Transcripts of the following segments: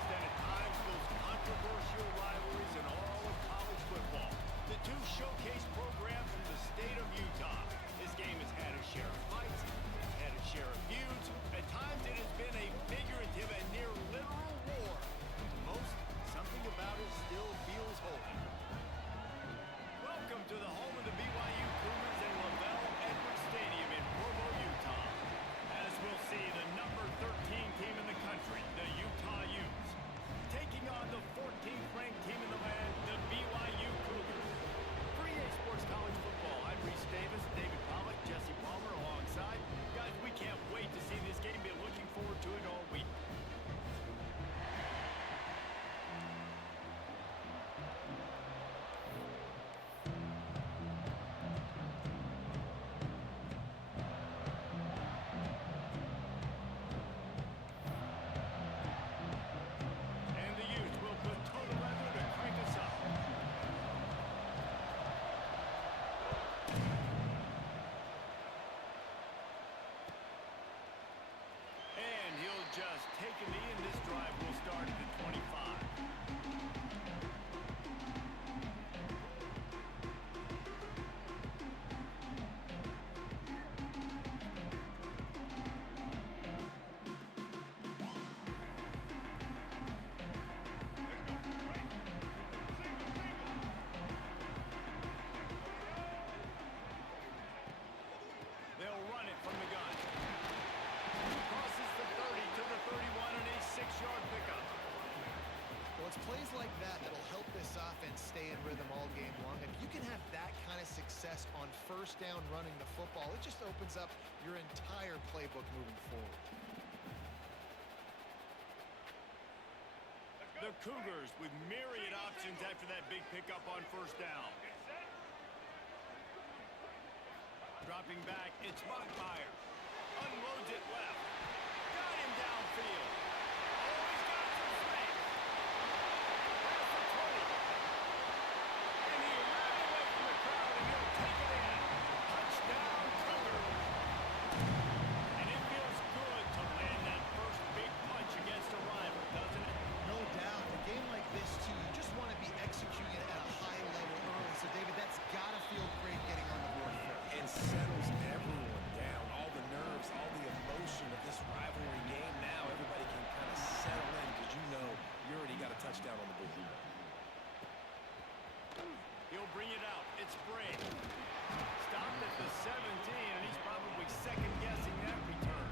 fiercest and at times most controversial rivalries in all of college football. The two showcase programs from the state of Utah. This game has had a share of fights, it's had a share of feuds. At times it has been a figurative and near literal war. To most, something about it still feels holy. Welcome to the home of the BYU Cougars in LaVell Edwards Stadium in Provo, Utah. As we'll see, the number 13 team in the country, the Utah Utes, taking on the 14th ranked team in the land, the BYU Cougars. For EA Sports College Football, I'm Reese Davis, David Pollack, Jesse Palmer alongside. Guys, we can't wait to see this game. Been looking forward to it all week. Just take a knee, and this drive will start at the 25. They'll run it from the gun. Crosses the 30 to the 31 and a 6-yard pickup. Well, it's plays like that that'll help this offense stay in rhythm all game long. If you can have that kind of success on first down running the football, it just opens up your entire playbook moving forward. The Cougars with myriad options after that big pickup on first down. Dropping back, it's Mockmeyer. Unloads it left. Got him downfield. Oh, he's got some space. Past the 20. And he ran away from the crowd, and he'll take it in. Touchdown, Cougars. And it feels good to land that first big punch against a rival, doesn't it? No doubt. A game like this, too, you just want to be executing it at a high level early. So, David, that's got to feel great getting on the board first. And settles everyone down. All the nerves, all the emotion of this rivalry game. Now everybody can kind of settle in because you know you already got a touchdown on the board. He'll bring it out. It's Bray. Stopped at the 17, and he's probably second-guessing that return.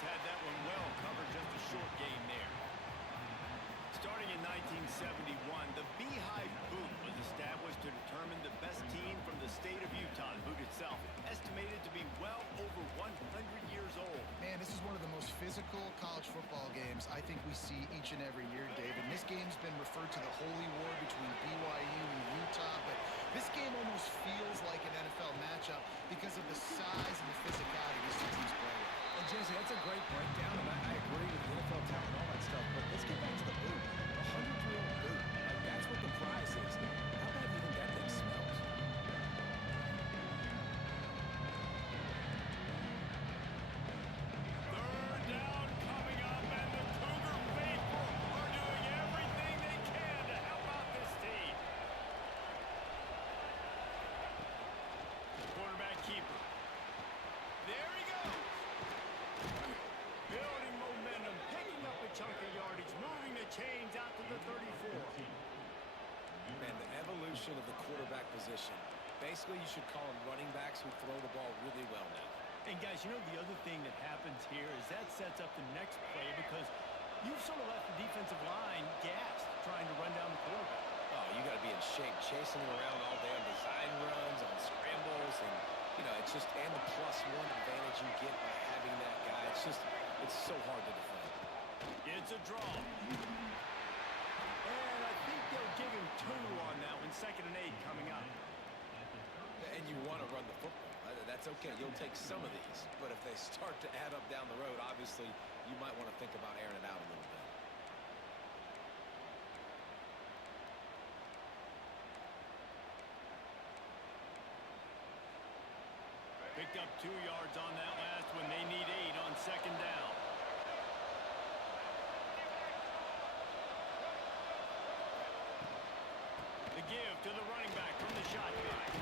Had that one well covered, just a short gain there. Starting in 1971, the Beehive Boot was established to determine the best team from the state of Utah. The boot itself estimated to be well over 100 years old. Man, this is one of the most physical college football games I think we see each and every year, David. This game's been referred to the holy war between BYU and Utah, but this game almost feels like an NFL matchup because of the size and the physicality these two teams play with. And Jesse, that's a great breakdown, and I agree with the NFL talent and all that stuff, but let's get back to the boot. A 100-year-old boot. Like, that's what the prize is. How bad do you think that thing smells? Third down coming up, and the Cougar faithful are doing everything they can to help out this team. Quarterback keeper. There he goes. Building momentum, picking up a chunk of yardage, moving the chains out to the 34. Man, the evolution of the quarterback position. Basically, you should call them running backs who throw the ball really well now. And guys, you know the other thing that happens here is that sets up the next play because you've sort of left the defensive line gassed trying to run down the quarterback. Oh, you got to be in shape, chasing him around all day on design runs, on scrambles, and, you know, it's just, and the +1 advantage you get by having that guy. It's just, it's so hard to defend. It's a draw. you want to run the football. That's okay. You'll take some of these. But if they start to add up down the road, obviously, you might want to think about airing it out a little bit. Picked up 2 yards on that last one. They need 8 on second down. The give to the running back from the shotgun.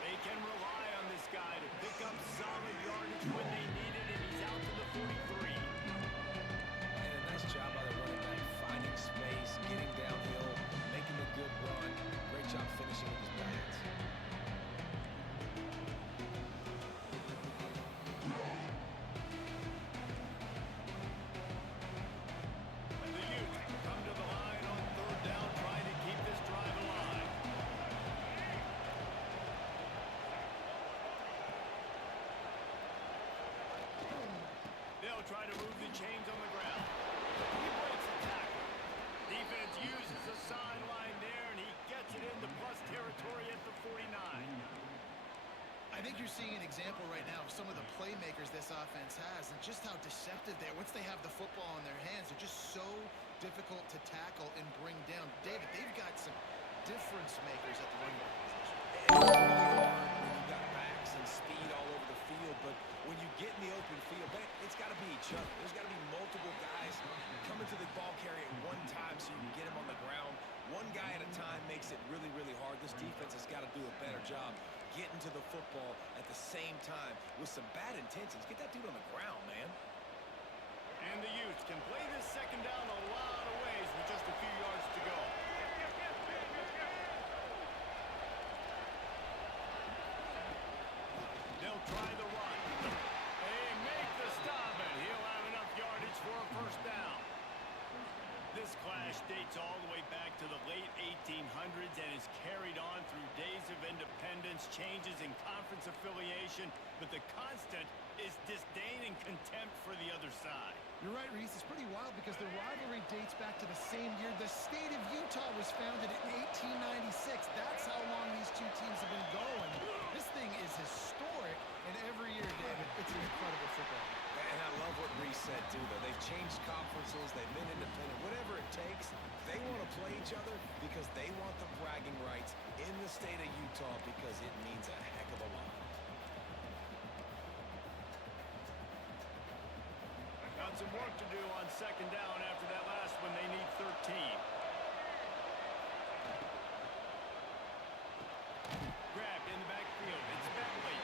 They can rely on this guy to pick up solid yardage when they need it, and he's out to the 43. And a nice job by the running back, finding space, getting downhill, making a good run. Great job finishing with his balance. The Utes come to the line on third down, trying to keep this drive alive. They'll try to move the chains on the ground. He breaks the tackle. Defense uses a sideline there, and he gets it into plus territory at the 49. I think you're seeing an example right now of some of the playmakers this offense has and just how deceptive they are. Once they have the football in their hands, they're just so difficult to tackle and bring down. David, they've got some difference makers at the running back position. It's really hard when you've got backs and speed all over the field, but when you get in the open field, man, it's got to be each other. There's got to be multiple guys coming to the ball carrier at one time so you can get him on the ground. One guy at a time makes it really, really hard. This defense has got to do a better job getting to the football at the same time with some bad intentions. Get that dude on the ground, man. And the Utes can play this second down a lot of ways with just a few yards to go. They'll try the run. They make the stop, and he'll have enough yardage for a first down. This clash dates all the way back to the late 1800s and is carried on through days of independence, changes in conference affiliation, but the constant is disdain and contempt for the other side. You're right, Reese. It's pretty wild because the rivalry dates back to the same year the state of Utah was founded in 1896. That's how long these two teams have been going. This thing is historic, and every year, David, it's an incredible football. And I love what Reese said, too, though. They've changed conferences. They've been independent. Whatever it takes, they want to play each other because they want the bragging rights in the state of Utah because it means a heck of a lot. Got some work to do on second down after that last one. They need 13. Grabbed in the backfield. It's Bentley.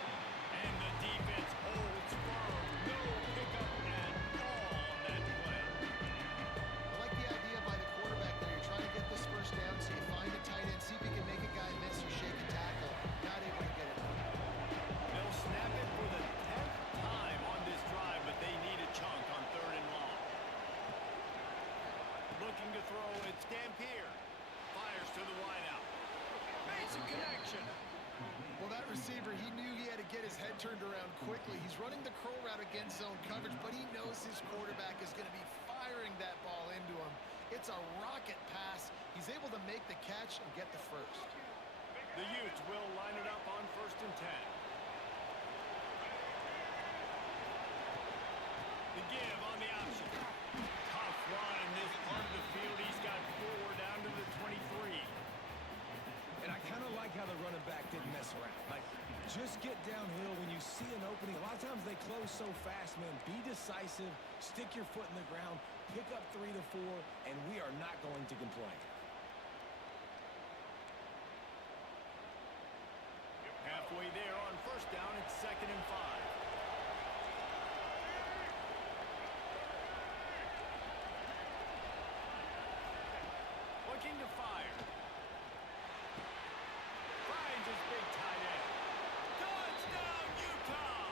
And the defense holds firm. No pickup at all on that play. I like the idea by the quarterback there. You're trying to get this first down, so you find a tight end, see if you can make a guy miss or shake a tackle. Not able to get it done. They'll snap it for the 10th time on this drive, but they need a chunk on third and long. Looking to throw, it's Dampier. Fires to the wideout. Makes a connection. Well, that receiver, he knew he had to get his head turned around quickly. He's running the crow route against zone coverage, but he knows his quarterback is going to be firing that ball into him. It's a rocket pass. He's able to make the catch and get the first. The Utes will line it up on 1st and 10. The give on the option. Tough run in this part of the field. He's got 4 down to the 23. And I kind of like how the running back didn't mess around. Like, just get downhill when you see an opening. A lot of times they close so fast, man. Be decisive, stick your foot in the ground, pick up 3 to 4, and we are not going to complain. Halfway there on first down, it's 2nd and 5. Looking to fire. Finds his big tight end. Touchdown, Utah!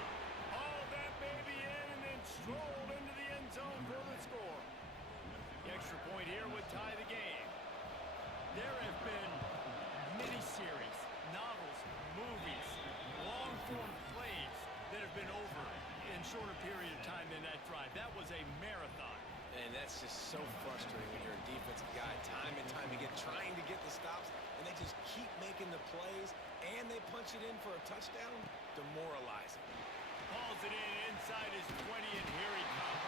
Hauled that baby in and then strolled into the end zone for the score. The extra point here would tie the game. There have been miniseries, novels, movies, long-form plays that have been over in shorter period of time than that drive. That was a marathon. And that's just so frustrating when you're a defensive guy, time and time again, trying to get the stops, and they just keep making the plays, and they punch it in for a touchdown. Demoralizing. Hauls it in inside his 20, and here he comes.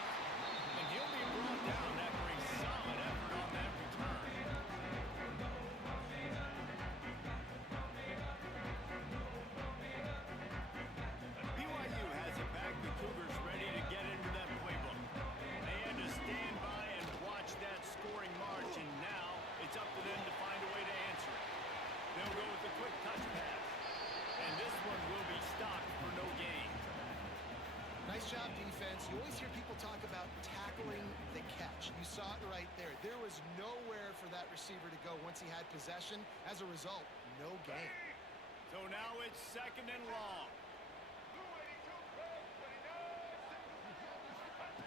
And he'll be brought down after a solid effort on that return. BYU has it back. The Cougars ready to get into that playbook. They had to stand by and watch that scoring march, and now it's up to them to find a way to answer it. They'll go with a quick touch pass. And this one will be stopped for no gain. Nice job, defense. You always hear people talk about tackling the catch. You saw it right there. There was nowhere for that receiver to go once he had possession. As a result, no gain. So now it's 2nd and long.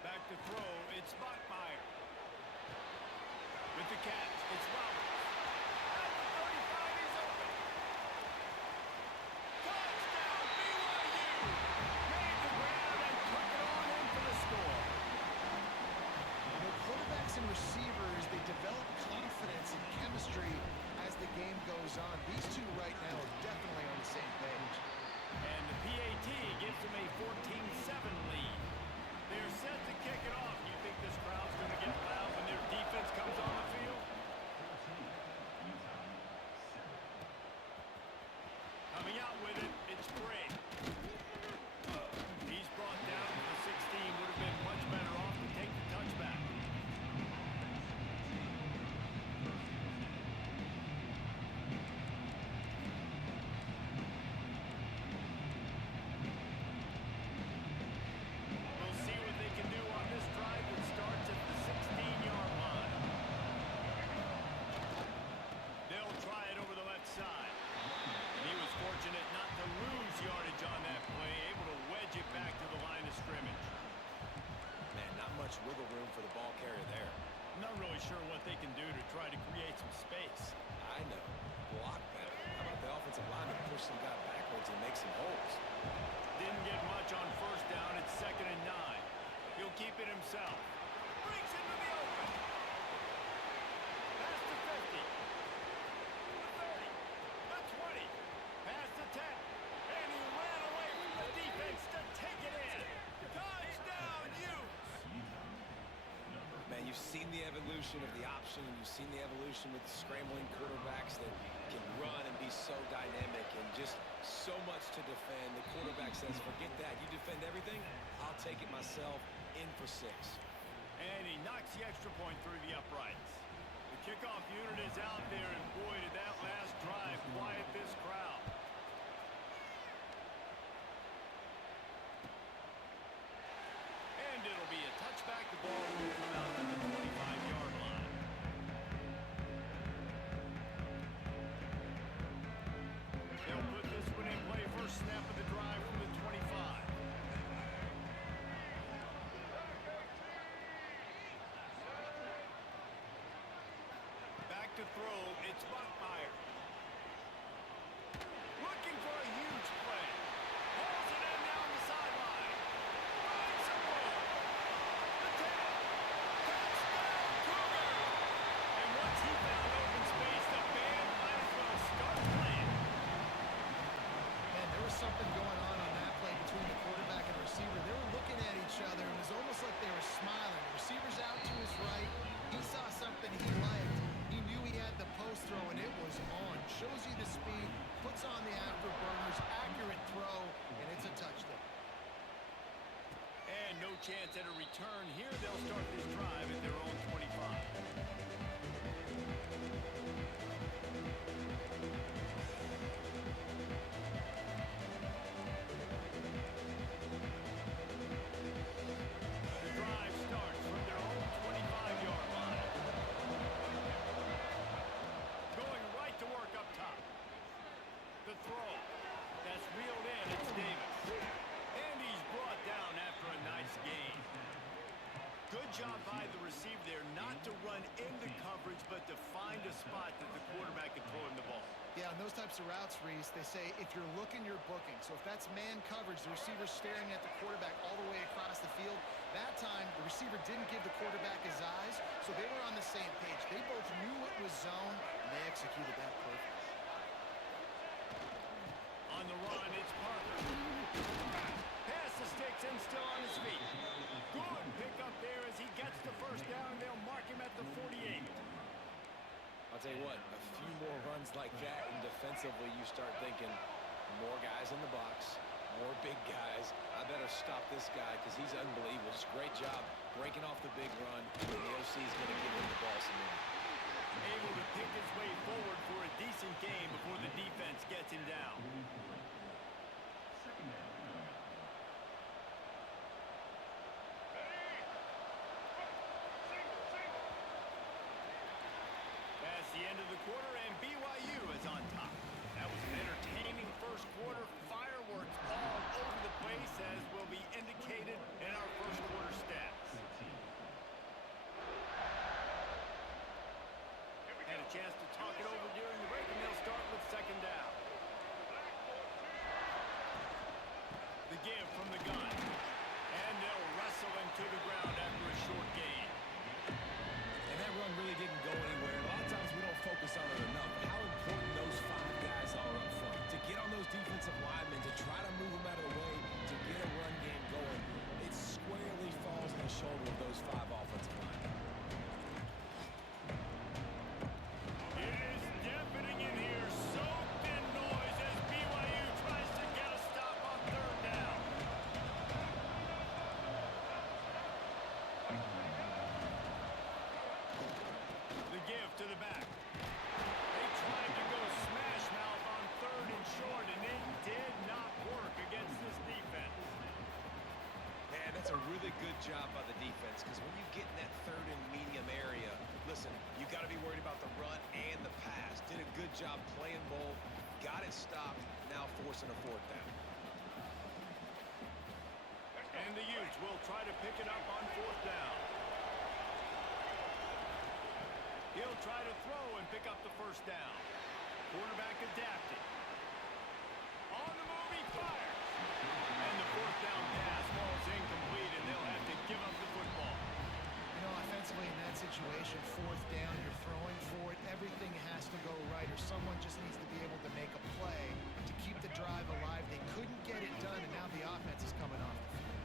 Back to throw, it's Bachmeier. With the catch, it's Roberts. At the 35, he's open. Touchdown, BYU! Made the grab and took it on in for the score. You know, quarterbacks and receivers, they develop confidence and chemistry as the game goes on. These two right now are definitely on the same page. And the PAT gives them a 14-7 lead. They're set to kick it off. You think this crowd's going to get loud when their defense comes on the field? Coming out with it, it's Bray. He's brought down to the 16. Would have been much better off to take the touchback. We'll see what they can do on this drive that starts at the 16-yard line. They'll try it over the left side. He was fortunate not to lose yardage on that play, able to wedge it back to the line of scrimmage. Man, not much wiggle room for the ball carrier there. Not really sure what they can do to try to create some space. I know. Block better. How about the offensive lineman push some guy backwards and make some holes? Didn't get much on 1st down. It's 2nd and 9. He'll keep it himself. Breaks into the open. Past the 50. The 30. The 20. Past the 10. And he ran away from the defense to take it in. Touchdown, Utes! Man, you've seen the evolution of the option, and you've seen the evolution with the scrambling quarterbacks that can run and be so dynamic and just so much to defend. The quarterback says, forget that. You defend everything, I'll take it myself. In for 6. And he knocks the extra point through the uprights. The kickoff unit is out there, and boy, did that last drive quiet this crowd. And it'll be a touchback. The ball will come out to the 25-yard line. They'll put this one in play. First snap of the drive from the 25. Back to throw, it's Bachmeier. Looking for a huge play. Pulls it in down the sideline. Finds some room. The 10. Touchdown, Cougar! And once he found open space, the band might as well start playing. Man, there was something going on that play between the quarterback and receiver. They were looking at each other. It was almost like they were smiling. The receiver's out to his right. He saw something he liked. He knew he had the post throw, and it was on. Shows you the speed, puts on the afterburner. Yeah, on those types of routes, Reese, they say if you're looking, you're booking. So if that's man coverage, the receiver's staring at the quarterback all the way across the field, that time the receiver didn't give the quarterback his eyes, so they were on the same page. They both knew it was zone, and they executed that perfect. On the run, it's Parker. Pass the sticks and still on his feet. Good pickup there as he gets the first down, and they'll mark him at the 48. I'll tell you what, a few more runs like that, and defensively you start thinking more guys in the box, more big guys. I better stop this guy because he's unbelievable. Just great job breaking off the big run, and the OC is going to give him the ball some more. Able to pick his way forward for a decent game before the defense gets him down. Past the end of the quarter, and BYU is on top. That was an entertaining first quarter. Fireworks all over the place, as will be indicated in our first quarter stats. Had a chance to talk it over during the break, and they'll start with second down. The give from the gun. And they'll wrestle him to the ground after a short gain. And that run really didn't go anywhere. A lot of times we don't focus on it enough. How important those 5 guys are up front. To get on those defensive linemen, to try to move them out of the way, to get a run game going, it squarely falls on the shoulder of those 5 offensive linemen. It is deafening in here, soaked in noise as BYU tries to get a stop on third down. The give to the back. They tried to go smash mouth on third and short, and it did not work against this defense. Man, that's a really good job by the defense because when you get in that third and medium area, listen, you got to be worried about the run and the pass. Did a good job playing both, got it stopped, now forcing a fourth down. And the Utes will try to pick it up on fourth down. He'll try to throw and pick up the first down. Quarterback adapted. On the move, he fires. And the fourth down pass falls incomplete, and they'll have to give up the football. You know, offensively in that situation, fourth down, you're throwing for it, everything has to go right, or someone just needs to be able to make a play to keep the drive alive. They couldn't get it done, and now the offense is coming off the field.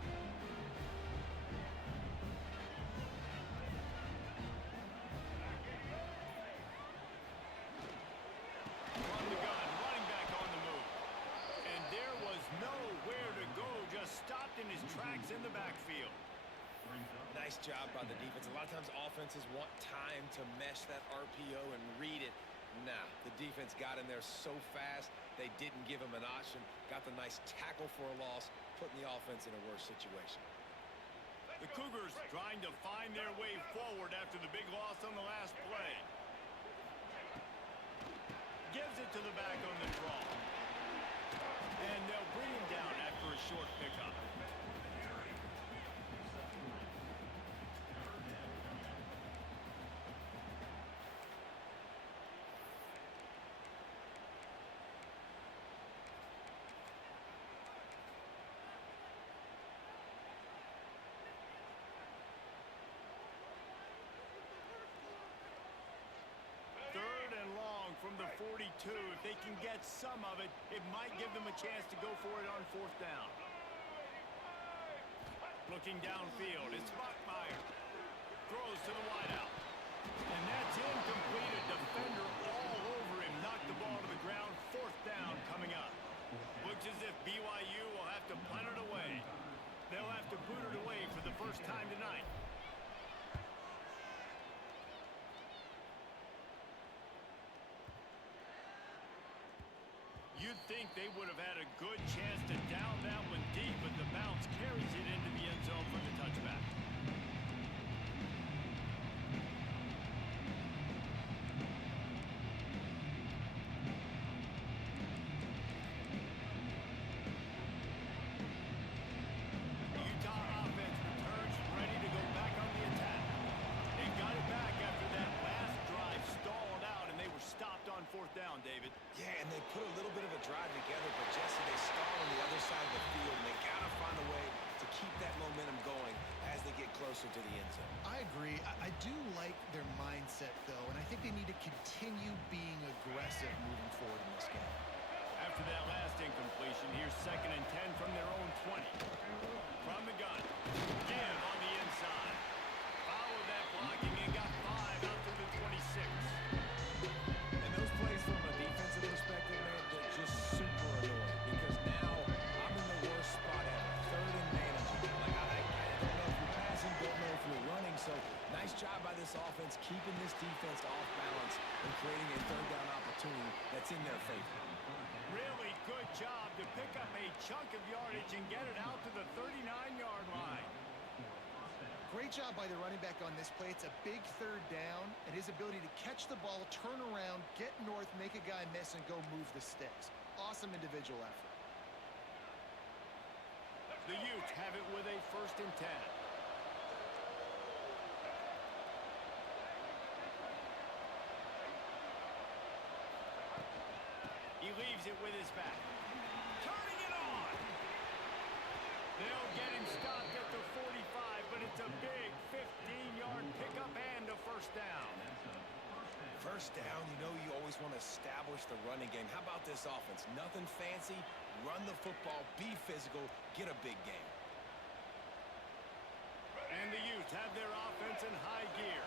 From the gun, running back on the move. And there was nowhere to go, just stopped in his tracks in the backfield. Nice job by the defense. A lot of times offenses want time to mesh that RPO and read it. Nah, the defense got in there so fast, they didn't give him an option. Got the nice tackle for a loss, putting the offense in a worse situation. The Cougars trying to find their way forward after the big loss on the last play. Gives it to the back on the draw. And they'll bring him down after a short pickup. Third and long from the 42. If they can get some of it, it might give them a chance to go for it on fourth down. Looking downfield, it's Buckmeyer. Throws to the wideout. And that's incomplete. A defender all over him. Knocked the ball to the ground. Fourth down coming up. Looks as if BYU will have to punt it away. They'll have to boot it away for the first time tonight. You'd think they would have had a good chance to down that one deep, but the bounce carries it into the end zone for the touchback. The Utah offense returns ready to go back on the attack. They got it back after that last drive stalled out, and they were stopped on fourth down, David. Yeah, and they put a little bit of a drive together, but Jesse, they stall on the other side of the field, and they got to find a way to keep that momentum going as they get closer to the end zone. I agree. I do like their mindset, though, and I think they need to continue being aggressive moving forward in this game. After that last incompletion, here's 2nd and 10 from their own 20. From the gun. Give on the inside. Followed that blocking and got 5 out to the 26. And those plays from a defensive perspective, man, they're just super annoying because now I'm in the worst spot ever. 3rd and manageable. Like, I don't know if you're passing, don't know if you're running. So nice job by this offense keeping this defense off balance and creating a 3rd down opportunity that's in their favor. Really good job to pick up a chunk of yardage and get it out to the 39-yard line. Great job by the running back on this play. It's a big 3rd down, and his ability to catch the ball, turn around, get north, make a guy miss, and go move the sticks. Awesome individual effort. The Utes have it with a 1st and 10. He leaves it with his back. Turning it on. They'll get him stopped at the 45, but it's a big 15-yard pickup and a 1st down. 1st down, you know you always want to establish the running game. How about this offense? Nothing fancy. Run the football, be physical, get a big game. And the Utes have their offense in high gear.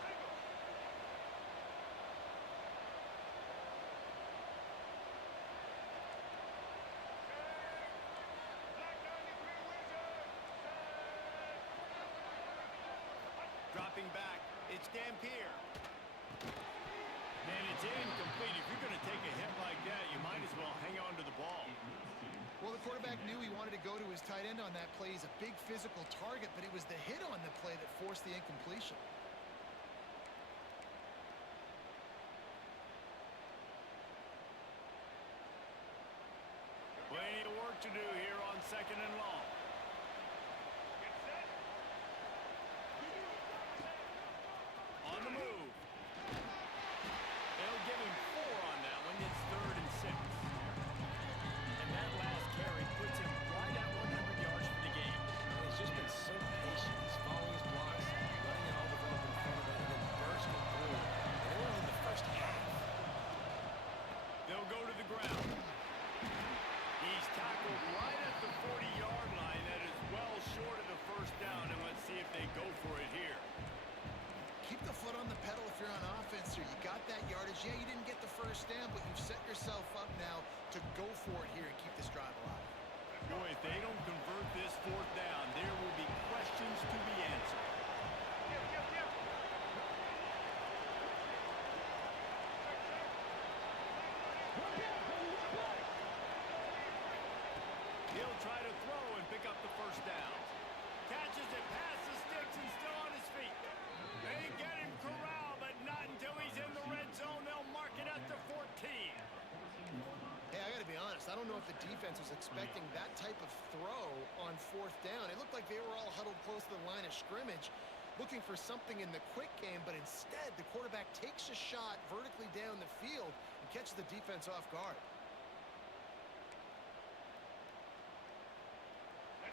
Dropping back, it's Dampier. And it's incomplete. If you're going to take a hit like that, you might as well hang on to the ball. Well, the quarterback knew he wanted to go to his tight end on that play. He's a big physical target, but it was the hit on the play that forced the incompletion. Plenty of work to do here on 2nd and long. On the move. They'll give him 4 on that one. It's 3rd and 6. And that last carry puts him right at 100 yards for the game. He's just been so patient. He's following his blocks, running it all the way up in front of it, and then bursting through. And they were only in the 1st half. They'll go to the ground. He's tackled right at the 40-yard line. That is well short of the 1st down, and let's see if they go for it here. Keep the foot on the pedal if you're on offense here. You got that yardage. Yeah, you didn't get the 1st down, but you've set yourself up now to go for it here and keep this drive alive. Boy, if they don't convert this 4th down, there will be questions to be answered. He'll try to throw and pick up the 1st down. Catches it past the sticks and still on his feet. They get him corralled, but not until he's in the red zone. They'll mark it at the 14. Hey, I got to be honest. I don't know if the defense was expecting that type of throw on 4th down. It looked like they were all huddled close to the line of scrimmage, looking for something in the quick game, but instead the quarterback takes a shot vertically down the field and catches the defense off guard.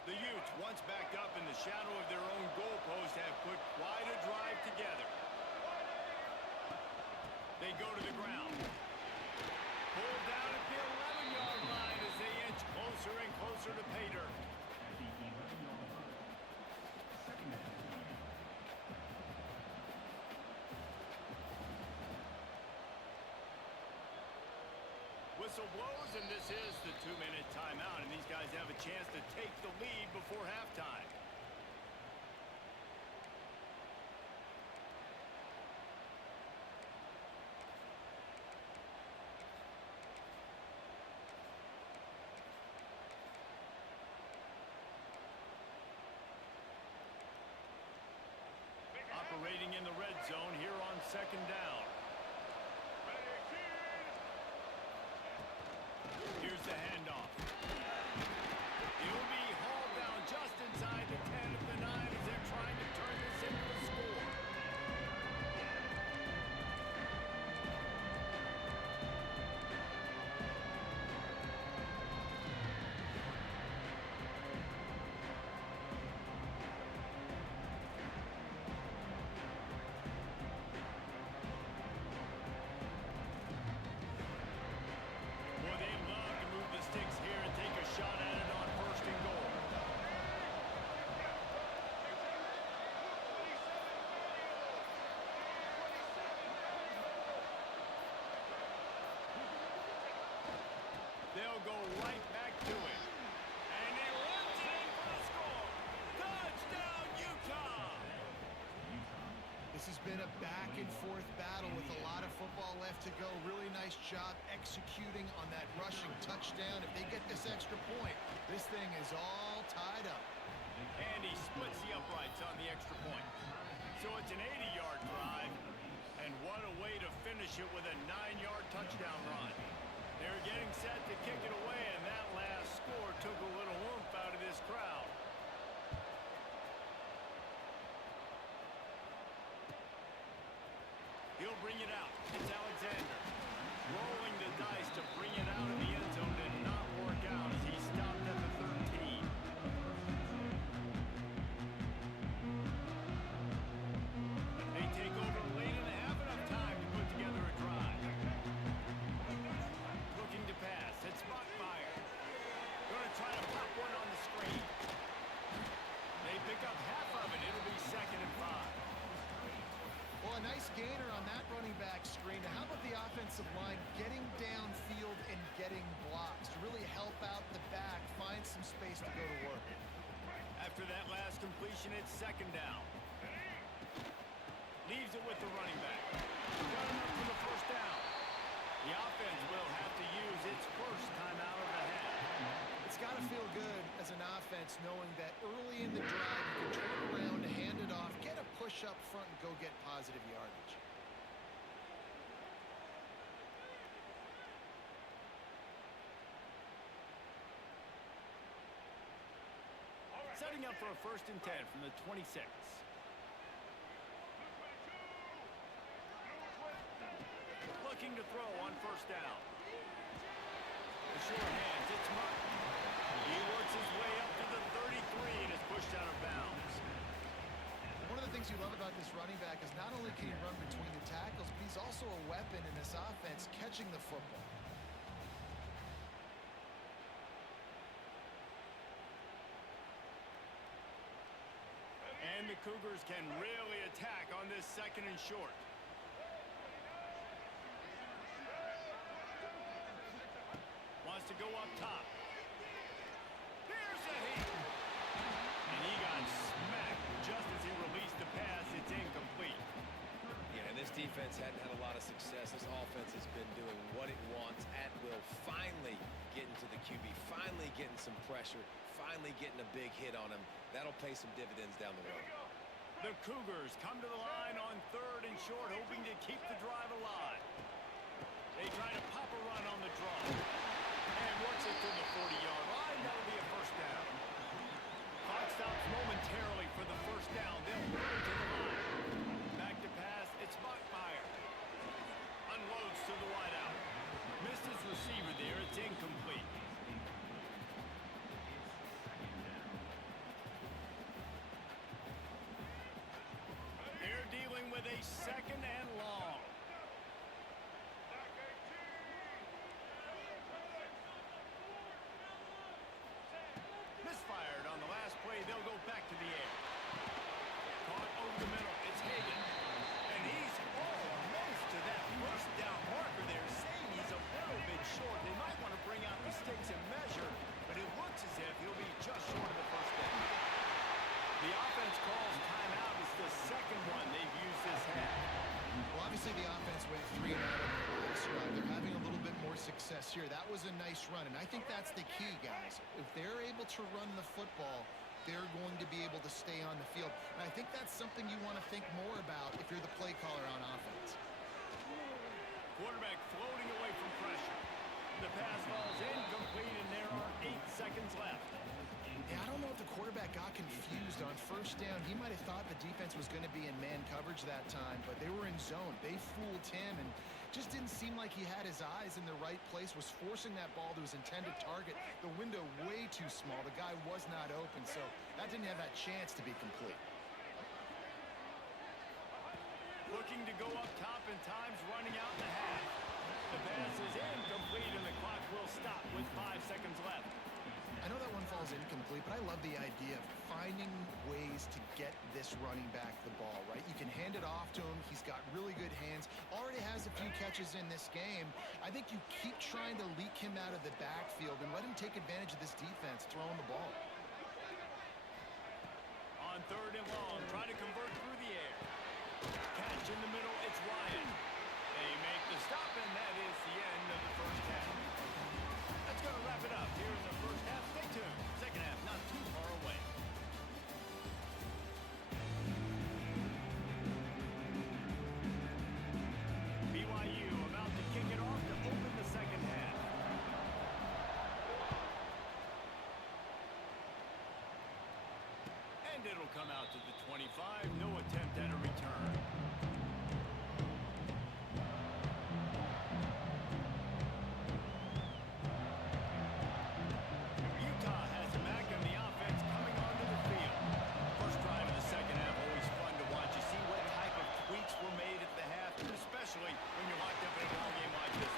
The Utes, once backed up in the shadow of their own goalpost, have put quite a drive together. They go to the ground. Pulled down at the 11-yard line as they inch closer and closer to pay dirt. Whistle blows, and this is the 2-minute timeout, and these guys have a chance to take the lead before halftime. Operating in the red zone here on 2nd down. Here's the handoff. He'll be hauled down just inside the 10 of the 9 as they're trying to turn this into a score. they'll go right back to it. And he runs it in for the score. Touchdown, Utah! This has been a back-and-forth battle with a lot of football left to go. Really nice job executing on that rushing touchdown. If they get this extra point, this thing is all tied up. And he splits the uprights on the extra point. So it's an 80-yard drive. And what a way to finish it with a 9-yard touchdown run. They're getting set to kick it away, and that last score took a little oomph out of this crowd. He'll bring it out. It's Alexander. Rolling the dice to bring it out of the end zone did not work out as he stopped at the 13. They take over late and have enough time to put together a drive. Looking to pass. It's Bachmeier. Going to try to pop one on the screen. They pick up half of it. It'll be 2nd and 5. Well, a nice gainer on that running back screen. How about the offensive line getting downfield and getting blocks to really help out the back, find some space to go to work? After that last completion, it's 2nd down. Leaves it with the running back. Got enough for the 1st down. The offense will have to use its first timeout of the half. It's got to feel good as an offense knowing that early in the drive you can turn around, hand it off, get a push up front, and go get positive yardage. Setting up for a 1st and 10 from the 26. Looking to throw on 1st down. The short hands, it's Martin. He works his way up to the 33 and is pushed out of bounds. One of the things you love about this running back is not only can he run between the tackles, but he's also a weapon in this offense catching the football. And the Cougars can really attack on this 2nd and short. Wants to go up top. Here's a hit. And he got smacked just as he released the pass. It's incomplete. Yeah, and this defense hadn't had a lot of success. This offense has been doing what it wants at will. Finally getting to the QB. Finally getting some pressure. Finally getting a big hit on him. That'll pay some dividends down the road. The Cougars come to the line on 3rd and short, hoping to keep the drive alive. They try to pop a run on the draw. And works it to the 40-yard line. That'll be a 1st down. Clock stops momentarily for the 1st down. They'll run to the line. Back to pass. It's Bachmeier. Unloads to the wideout. Missed his receiver there. It's incomplete. They're dealing with a 2nd and long. Misfired on the last play. They'll go back to the air. Caught over the middle. It's Hagan. And he's almost to that 1st down marker there, saying he's a little bit short. They might want to bring out the sticks and measure, but it looks as if he'll be just short of the 1st down. The offense calls timeout. It's the 2nd one they've used this half. Well, obviously the offense went 3 and out on the last drive. They're having a little bit more success here. That was a nice run, and I think that's the key, guys. If they're able to run the football, they're going to be able to stay on the field. And I think that's something you want to think more about if you're the play caller on offense. Quarterback floating away from pressure. The pass falls incomplete, and there are 8 seconds left. Yeah, I don't know if the quarterback got confused on 1st down. He might have thought the defense was going to be in man coverage that time, but they were in zone. They fooled him and just didn't seem like he had his eyes in the right place, was forcing that ball to his intended target. The window way too small. The guy was not open, so that didn't have that chance to be complete. Looking to go up top, and time's running out in the half. The pass is incomplete, and the clock will stop with 5 seconds left. I know that one falls incomplete, but I love the idea of finding ways to get this running back the ball, right? You can hand it off to him. He's got really good hands. Already has a few catches touches in this game, I think you keep trying to leak him out of the backfield and let him take advantage of this defense throwing the ball. On 3rd and long, try to convert through the air. Catch in the middle, it's Ryan. They make the stop, and that is the end of the first half. That's going to wrap it up here in the first half. Stay tuned. Second half, not too far away. BYU about to kick it off to open the second half. And it'll come out to the 25. No attempt at a return. Utah has him back and the offense coming onto the field. First drive of the second half, always fun to watch. You see what type of tweaks were made at the half, especially when you're locked up in a ball game like this.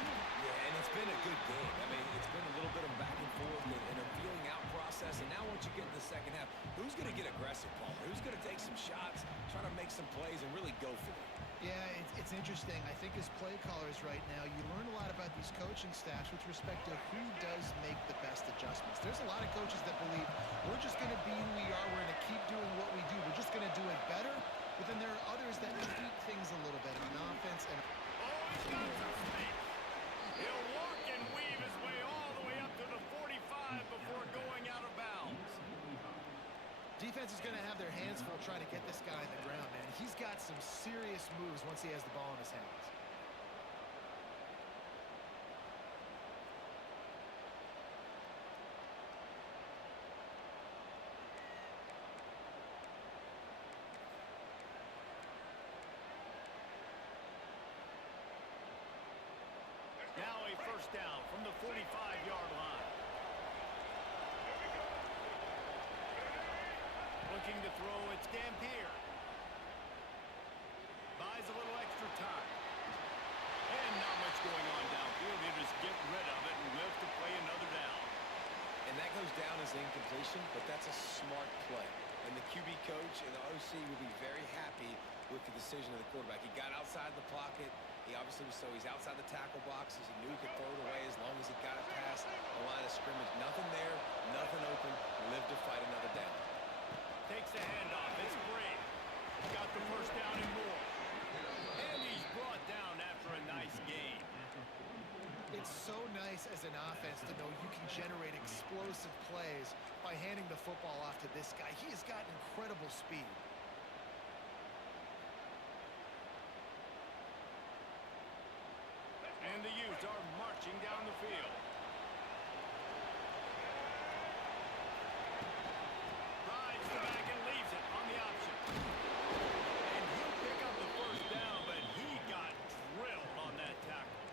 Yeah, and it's been a good game. I mean, it's been a little bit of back and forth and a feeling out process. And now once you get in the second half, who's going to get aggressive, Paul? Who's going to take some shots, try to make some plays, and really go for it? Yeah, it's interesting. I think as play callers right now, you learn a lot about these coaching staffs with respect to who does make the best adjustments. There's a lot of coaches that believe we're just going to be who we are. We're going to keep doing what we do. We're just going to do it better. But then there are others that tweak things a little bit on offense. And He's got some space. He'll walk and weave his way all the way up to the 45 before going out of bounds. defense is going to have their hands full trying to get this guy on the ground, man. He's got some serious moves once he has the ball in his hands. Now a first down from the 45-yard line. Looking to throw, it's Dampier. Buys a little extra time. And not much going on downfield. They just get rid of it and live to play another down. And that goes down as incompletion, but that's a smart play. And the QB coach and the OC will be very happy with the decision of the quarterback. He got outside the pocket. He obviously was, so he's outside the tackle boxes. He knew he could throw it away as long as he got it past the line of scrimmage. Nothing there, nothing open. Live to fight another down. Takes the handoff. It's Brady. Got the first down and more. And he's brought down after a nice gain. It's so nice as an offense to know you can generate explosive plays by handing the football off to this guy. He has got incredible speed. And the Utes are marching down the field. Rides the back and leaves it on the option. And he'll pick up the first down, but he got drilled on that tackle.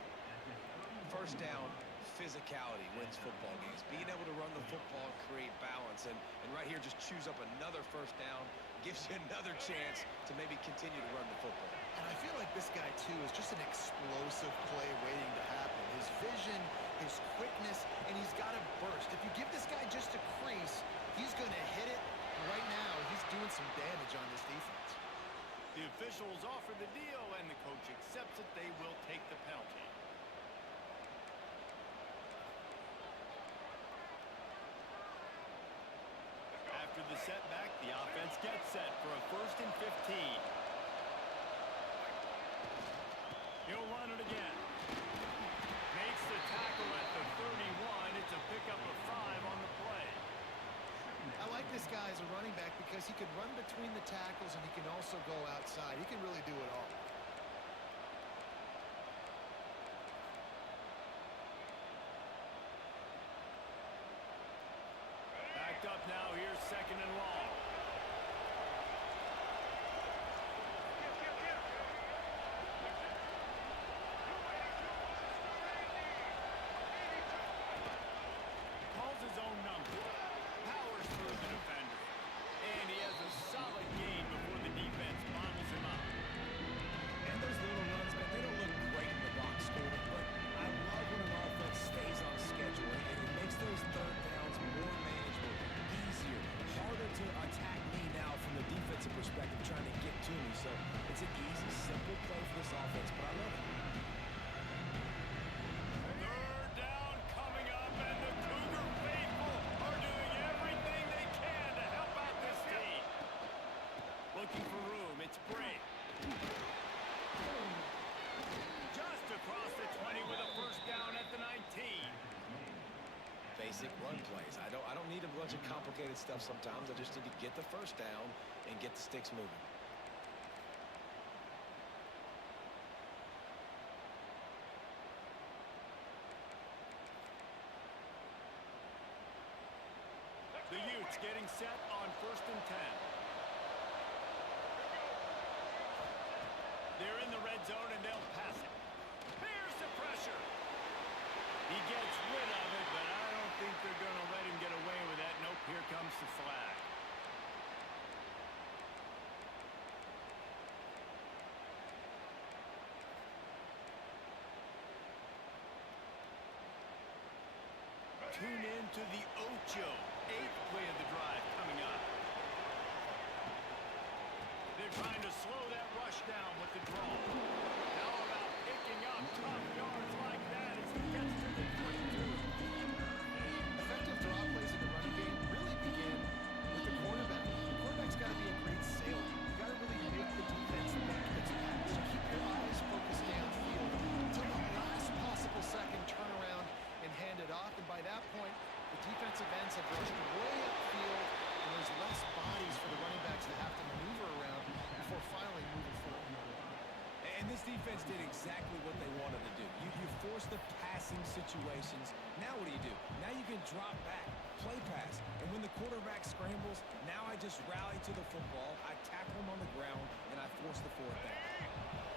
First down, physicality wins football games. Being able to run the football and create balance. And right here, just choose up another first down. Gives you another chance to maybe continue to run the football. And I feel like this guy, too, is just an explosive play waiting to happen. His vision, his quickness, and he's got a burst. If you give this guy just a crease, he's going to hit it. Right now, he's doing some damage on this defense. The officials offer the deal, and the coach accepts it. They will take the penalty. After the setback, the offense gets set for a 1st and 15. He'll run it again. Makes the tackle at the 31. It's a pickup of 5 on the play. I like this guy as a running back because he can run between the tackles and he can also go outside. He can really do it all. Backed up now. Here's 2nd and long. Calls his own number. Powers through the defender. And he has a solid gain before the defense bottles him up. basic run plays. I don't need a bunch of complicated stuff sometimes. I just need to get the first down and get the sticks moving. The Utes getting set on 1st and 10. They're in the red zone and they'll pass it. Here's the pressure. He gets rid of it, but I don't think they're going to let him get away with that. Nope, here comes the flag. Tune in to the Ocho. 8th play of the drive coming up. They're trying to slow that rush down with the draw. How about picking up tough yards like that as he gets to the 22? Effective draw plays in the running game really begin with the quarterback. The quarterback's got to be a great sailor. You got to really make the defense think it's pass. You keep your eyes focused downfield until the last possible second, turn around and hand it off. And by that point, the defensive ends have rushed way upfield, and there's less bodies for the running backs to have to maneuver around before finally moving forward. And this defense did exactly what they wanted to do. You force the passing situations. Now what do? Now you can drop back, play pass. And when the quarterback scrambles, now I just rally to the football, I tackle him on the ground, and I force the 4th down.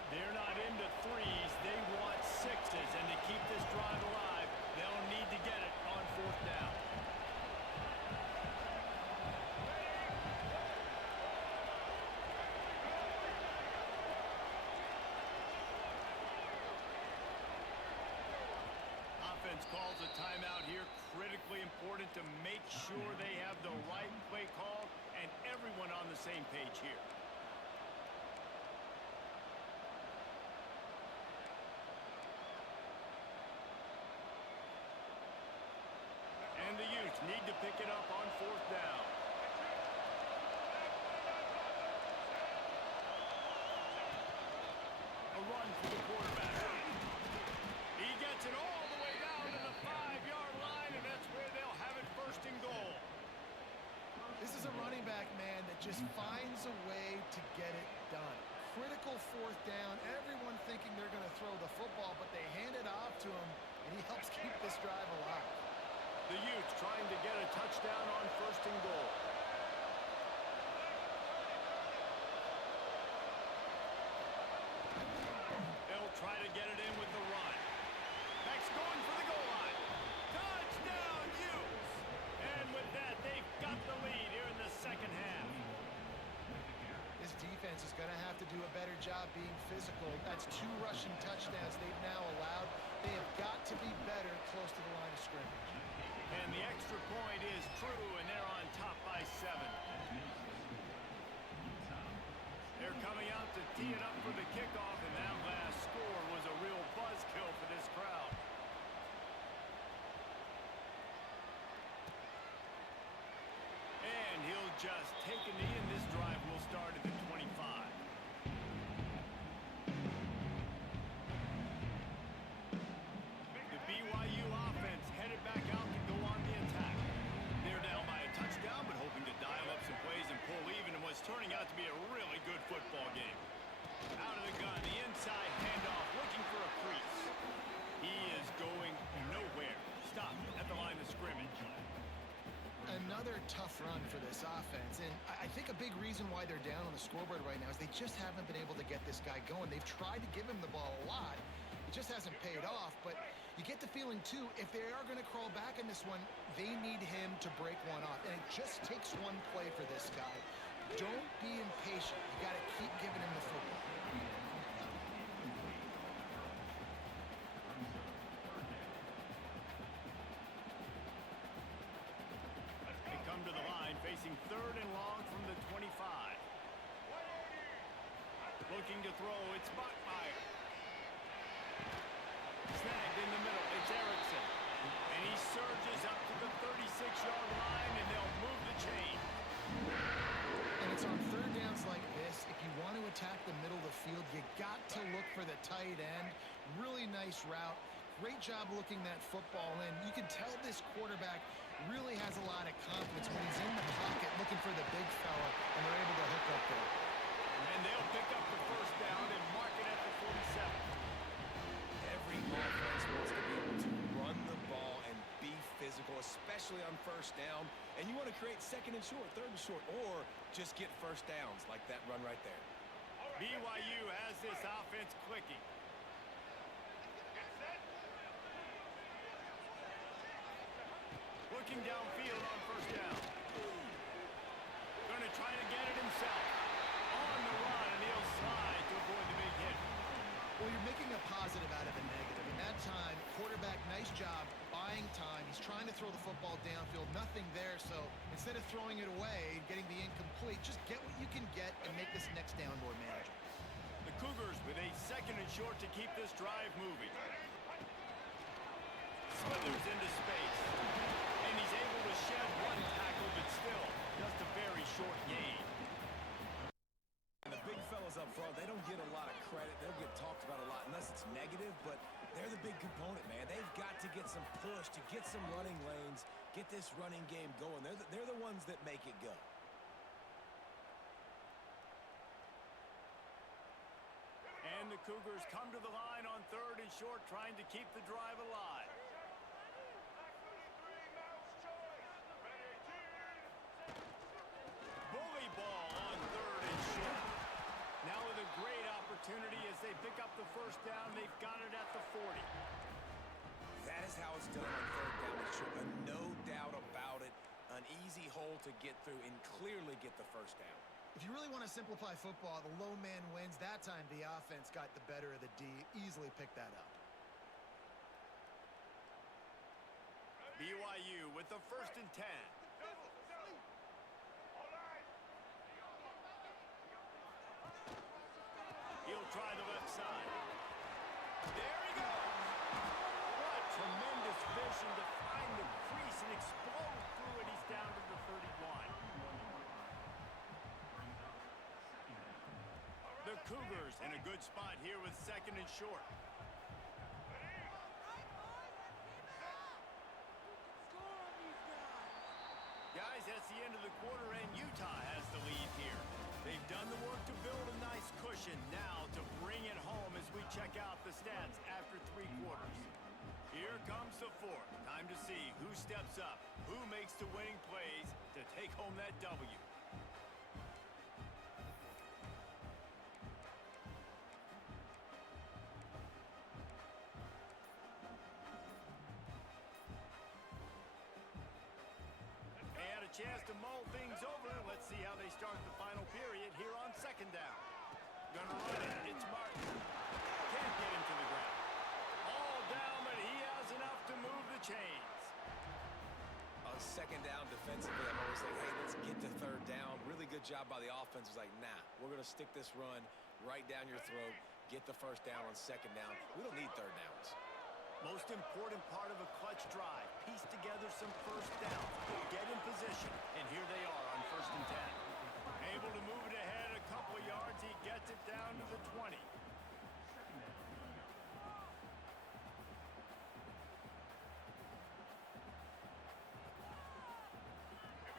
They're not into 3s. They want 6s. And to keep this drive alive, they'll need to get it on 4th down. Offense calls a timeout here. Critically important to make sure they have the right play call and everyone on the same page here. And the Utes need to pick it up on 4th down. A run for the quarterback. He gets it all the way down to the 5-yard line, and that's where they'll have it 1st and goal. This is a running back, man, that just finds a way to get it done. Critical 4th down. Everyone thinking they're going to throw the football, but they hand it off to him, and he helps keep this drive alive. The Utes trying to get a touchdown on 1st and goal. They'll try to get it in with the run. Max going for the goal line. Touchdown, Utes! And with that, they've got the lead here in the 2nd half. This defense is going to have to do a better job being physical. That's 2 rushing touchdowns they've now allowed. They have got to be better close to the line of scrimmage. And the extra point is true, and they're on top by 7. They're coming out to tee it up for the kickoff, and that last score was a real buzzkill for this crowd. And he'll just take a knee, and this drive will start at the 25. The BYU offense headed back out to go on the attack. They're down by a touchdown, but hoping to dial up some plays and pull even in what's turning out to be a really good football game. Out of the gun, the inside handoff, looking for a crease. He is going nowhere. Stopped at the line of scrimmage. Another tough run for this offense, and I think a big reason why they're down on the scoreboard right now is they just haven't been able to get this guy going. They've tried to give him the ball a lot. It just hasn't paid off, but you get the feeling, too, if they are going to crawl back in this one, they need him to break one off, and it just takes one play for this guy. Don't be impatient. You got to keep giving him the football. They come to the line, facing 3rd and long from the 25. Looking to throw, it's Bachmeier. Snagged in the middle, it's Erickson. And he surges up to the 36-yard line, and they'll move the chain. And it's on 3rd downs like this. If you want to attack the middle of the field, you got to look for the tight end. Really nice route. Great job looking that football in. You can tell this quarterback really has a lot of confidence when he's in the pocket looking for the big fella, and they're able to hook up there. And they'll pick up the first down and mark it at the 47. Every offense wants to be able to run the ball and be physical, especially on first down. And you want to create second and short, third and short, or just get first downs like that run right there. BYU has this offense clicking. Looking downfield on first down. Going to try to get it himself. On the run, and he'll slide to avoid the big hit. Well, you're making a positive out of a negative. In that time, quarterback, nice job, buying time. He's trying to throw the football downfield. Nothing there, so instead of throwing it away and getting the incomplete, just get what you can get and make this next down more manageable. The Cougars with a second and short to keep this drive moving. Smithers into space. And he's able to shed one tackle, but still just a very short gain. And the big fellas up front, they don't get a lot of credit. They'll get talked about a lot unless it's negative, but they're the big component, man. They've got to get some push, to get some running lanes, get this running game going. They're the ones that make it go. And the Cougars come to the line on third and short, trying to keep the drive alive. Bully ball on third and short. Now with a great opportunity as they pick up the first down. They've got it at the 40. That is how it's done on third down and short. No doubt about it. An easy hole to get through and clearly get the first down. If you really want to simplify football, the low man wins. That time, the offense got the better of the D. Easily picked that up. BYU with the first and 10. He'll try the left side. There he goes. What tremendous vision to find the crease and explode through it. He's down to the 31. The Cougars in a good spot here with second and short. Guys, that's the end of the quarter, and Utah has the lead here. They've done the work to build a nice cushion. Now to bring it home as we check out the stats after 3 quarters. Here comes the fourth. Time to see who steps up, who makes the winning plays to take home that W. Chance to mull things over. Let's see how they start the final period here on second down. Gonna run it. It's Martin. Can't get him to the ground. All down, but he has enough to move the chains. On second down defensively, I'm always like, hey, let's get to third down. Really good job by the offense. It's like, nah, we're going to stick this run right down your throat, get the first down on second down. We don't need third downs. Most important part of a clutch drive. Piece together some first downs. Get in position. And here they are on first and 10. Able to move it ahead a couple yards. He gets it down to the 20.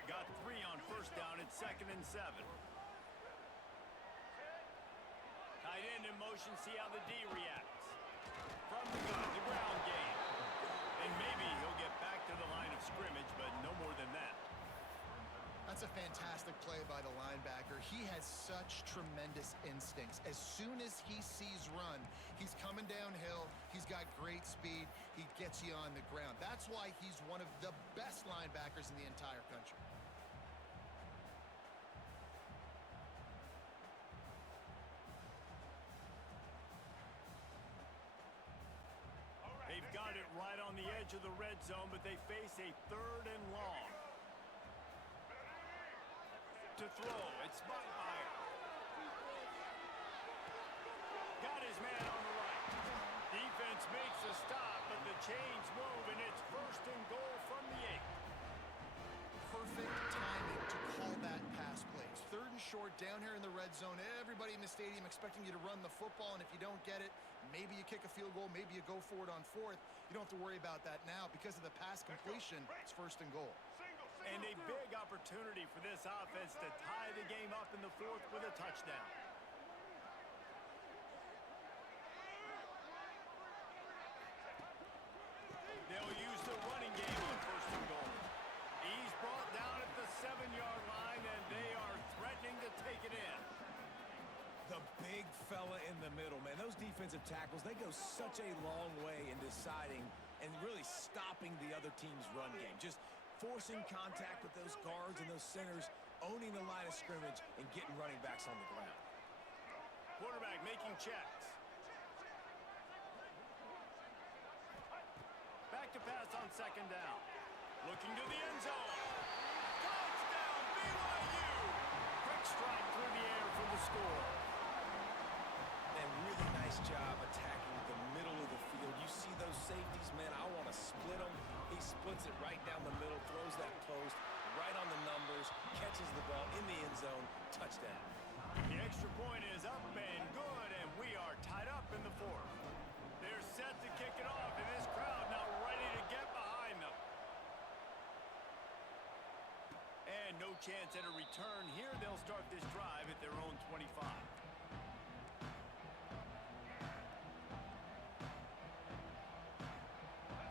Got 3 on first down at second and 7. Tight end in motion. See how the D reacts. From the gun, the ground game. And maybe he'll get back to the line of scrimmage, but no more than that. That's a fantastic play by the linebacker. He has such tremendous instincts. As soon as he sees run, he's coming downhill. He's got great speed. He gets you on the ground. That's why he's one of the best linebackers in the entire country. They've got it right on the edge of the red zone, but they face a third and long. To throw, it's Buckmeyer. Got his man on the right. Defense makes a stop, but the chains move, and it's first and goal from the 8. perfect timing to call that pass play. It's 3rd and short down here in the red zone. Everybody in the stadium expecting you to run the football, and if you don't get it, maybe you kick a field goal, maybe you go for it on 4th. You don't have to worry about that now. Because of the pass completion, it's 1st and goal. And a big opportunity for this offense to tie the game up in the 4th with a touchdown. They'll use the running game on 1st and goal. He's brought down at the 7-yard line, and they are threatening to take it in. The big fella in the middle, man. Those defensive tackles, they go such a long way in deciding and really stopping the other team's run game. Just forcing contact with those guards and those centers, owning the line of scrimmage, and getting running backs on the ground. Quarterback making checks. Back to pass on 2nd down. Looking to the end zone. Touchdown, BYU! Quick strike through the air for the score. And really nice job attacking the middle of the field. You see those safeties, man, I want to split them. He splits it right down the middle, throws that post, right on the numbers, catches the ball in the end zone, touchdown. The extra point is up and good, and we are tied up in the 4th. They're set to kick it off, and this crowd now ready to get behind them. And no chance at a return here. They'll start this drive at their own 25.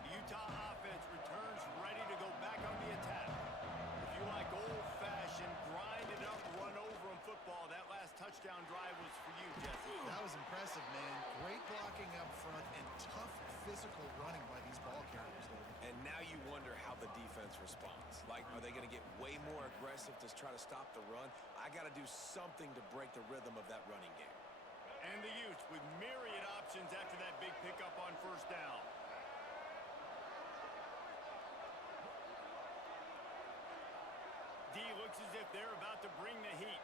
The Utah offense returns ready to go back on the attack. If you like old-fashioned, grinded up, run over them football, that last touchdown drive was for you, Jesse. That was impressive, man. Great blocking up front and tough physical running by these ball carriers, David. And now you wonder how the defense responds. Like, are they going to get way more aggressive to try to stop the run? I got to do something to break the rhythm of that running game. And the Utes with myriad options after that big pickup on 1st down. D looks as if they're about to bring the heat.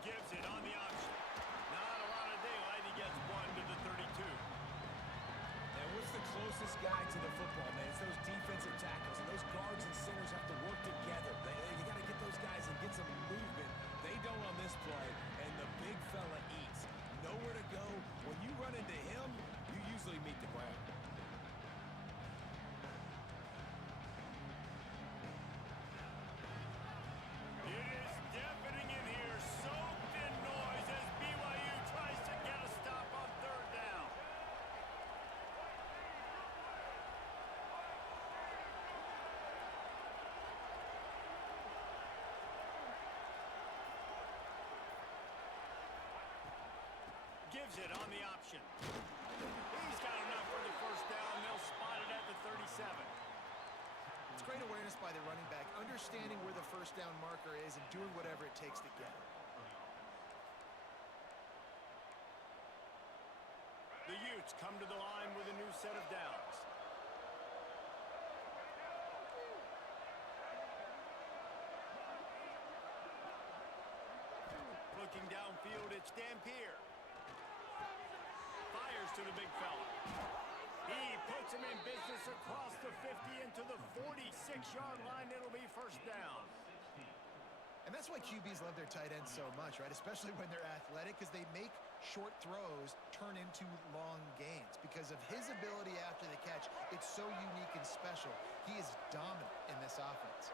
Gives it on the option. Not a lot of daylight. He gets 1 to the 32. And what's the closest guy to the football, man? It's those defensive tackles, and those guards and centers have to work together. You got to get those guys and get some movement. They don't on this play, and the big fella eats. Nowhere to go. When you run into him, you usually meet the ground. It is deafening in here, soaked in noise as BYU tries to get a stop on 3rd down. Gives it on the option. He's got enough for the 1st down. They'll spot it at the 37. It's great awareness by the running back, understanding where the 1st down marker is and doing whatever it takes to get it. The Utes come to the line with a new set of downs. Looking downfield, it's Dampier. Fires to the big fella. He puts him in business across the 50 into the 46-yard line. It'll be 1st down. And that's why QBs love their tight ends so much, right? Especially when they're athletic, because they make short throws turn into long gains. Because of his ability after the catch, it's so unique and special. He is dominant in this offense.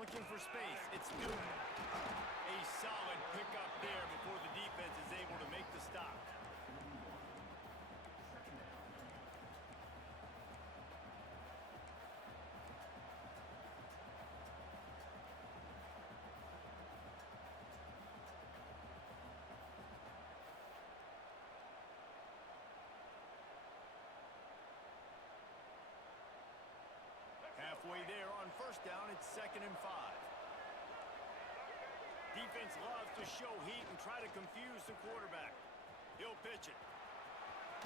Looking for space, it's Newton. A solid pickup there before the defense is able to make the stop. Halfway there on 1st down, it's 2nd and 5. Defense loves to show heat and try to confuse the quarterback. He'll pitch it.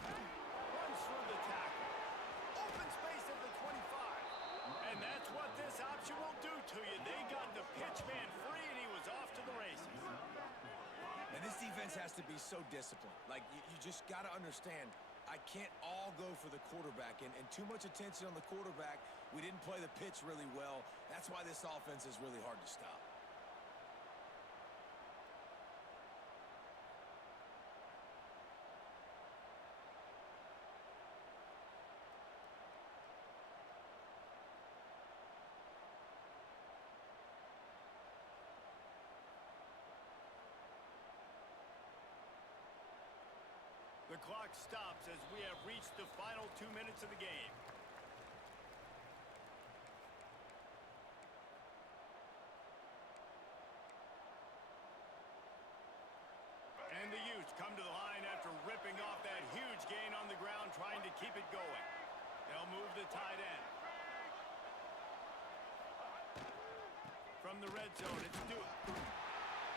Runs through the tackle. Open space at the 25. And that's what this option will do to you. They got the pitch man free, and he was off to the races. And this defense has to be so disciplined. Like, you just got to understand, I can't all go for the quarterback, and too much attention on the quarterback. We didn't play the pitch really well. That's why this offense is really hard to stop. The clock stops as we have reached the final 2 minutes of the game. And the Utes come to the line after ripping off that huge gain on the ground, trying to keep it going. They'll move the tight end. From the red zone, it's Duke.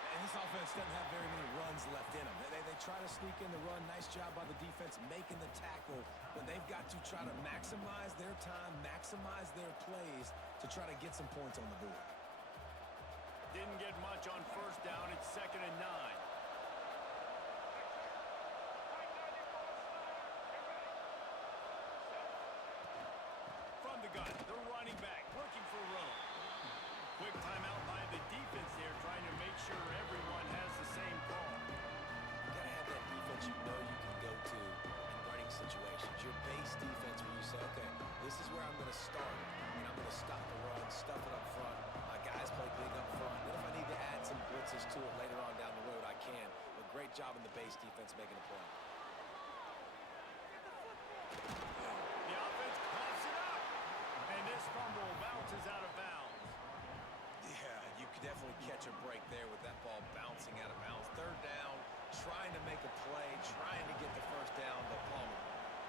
And this offense doesn't have very many runs left in them. They try to sneak in the run. Nice job by the defense making the tackle. But they've got to try to maximize their time, maximize their plays to try to get some points on the board. Didn't get much on first down. It's 2nd and 9. From the gun, the running back looking for room. Quick timeout by the defense there, trying to make sure everyone has the same call. You got to have that defense you know you can go to in running situations. Your base defense where you say, okay, this is where I'm going to start, and I'm going to stop the run, stuff it up front. My guys play big up front. Then if I need to add some blitzes to it later on down the road, I can. But great job in the base defense making a play. The offense coughs it up, and this fumble bounces out of bounds. Yeah, you could definitely catch a break there with that ball bouncing out of bounds. 3rd down, trying to make a play, trying to get the first down, but Palmer,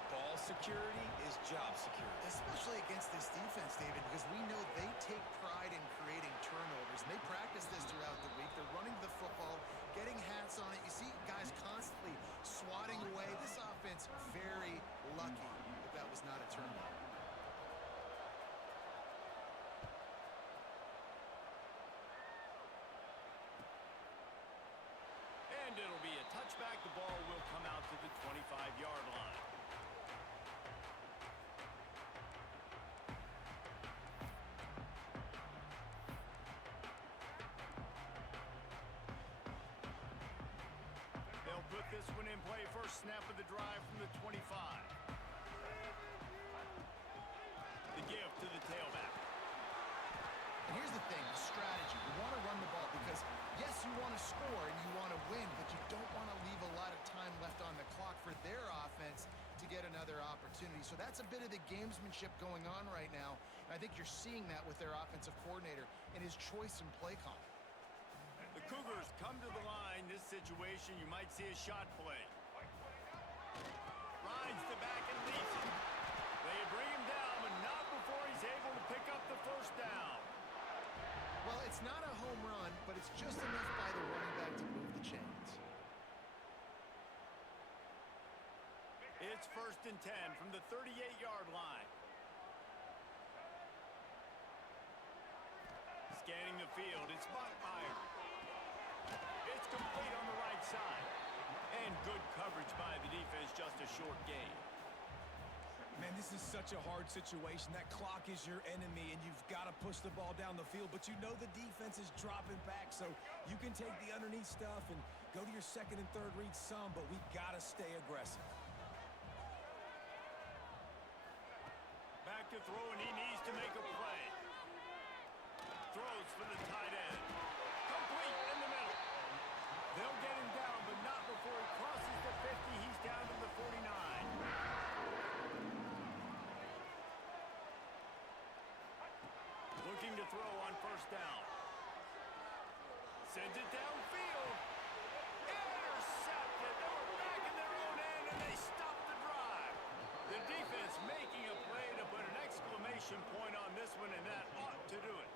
ball security is job security. Especially against this defense, David, because we know they take pride in creating turnovers, and they practice this throughout the week. They're running the football, getting hats on it. You see guys constantly swatting away. This offense very lucky that was not a turnover. And it'll be a touchback. The ball will come out to the 25-yard line. They'll put this one in play. First snap of the drive from the 25. The give to the tailback. And here's the thing, the strategy. You want to run the ball because, yes, you want to score and you want to win, but you don't want to leave a lot of time left on the clock for their offense to get another opportunity. So that's a bit of the gamesmanship going on right now. And I think you're seeing that with their offensive coordinator and his choice in play call. The Cougars come to the line. This situation, you might see a shot play. Rides the back and leads it. They bring him down, but not before he's able to pick up the first down. Well, it's not a home run, but it's just enough by the running back to move the chains. It's 1st and 10 from the 38-yard line. Scanning the field, it's Montmeyer. It's complete on the right side. And good coverage by the defense, just a short gain. Man, this is such a hard situation. That clock is your enemy, and you've got to push the ball down the field, but you know the defense is dropping back, so you can take the underneath stuff and go to your 2nd and 3rd read some, but we got to stay aggressive. Back to throw, and he needs to make a play. Throws for the tight end. Complete in the middle. They'll get him down, but not before he crosses the 50. He's down to the 49. Looking to throw on first down. Sends it downfield. Intercepted. They were back in their own end, and they stopped the drive. The defense making a play to put an exclamation point on this one, and that ought to do it.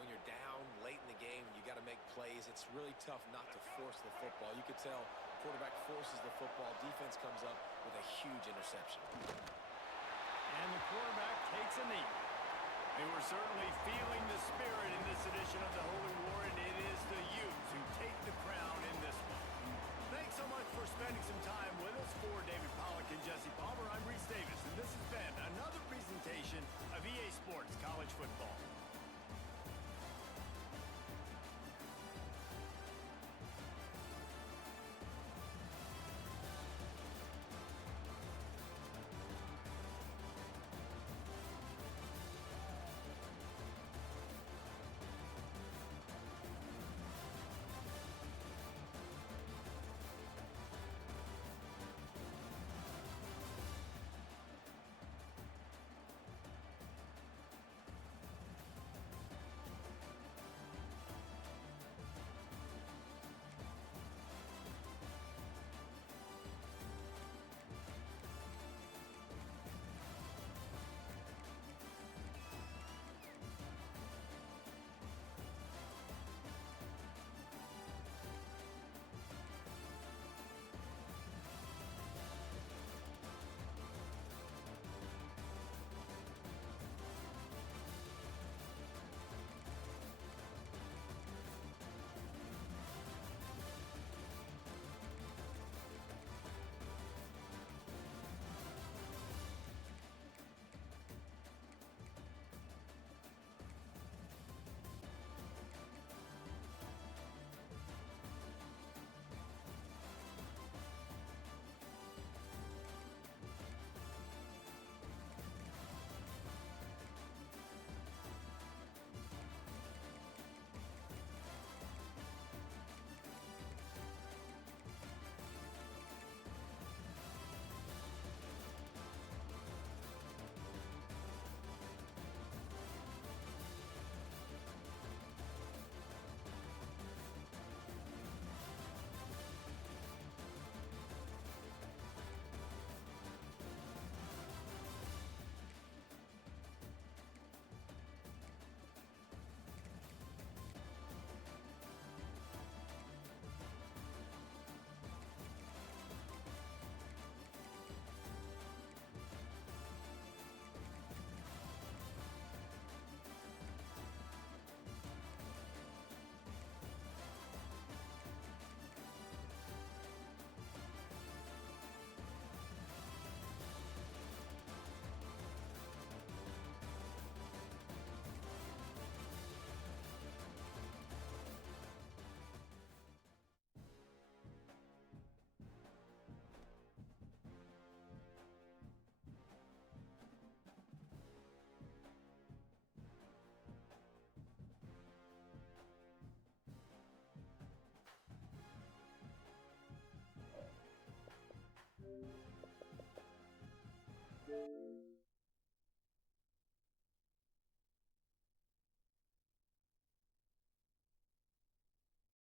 When you're down late in the game, you got to make plays. It's really tough not to force the football. You could tell quarterback forces the football. Defense comes up with a huge interception. And the quarterback takes a knee. They were certainly feeling the spirit in this edition of the Holy War, and it is the Utes who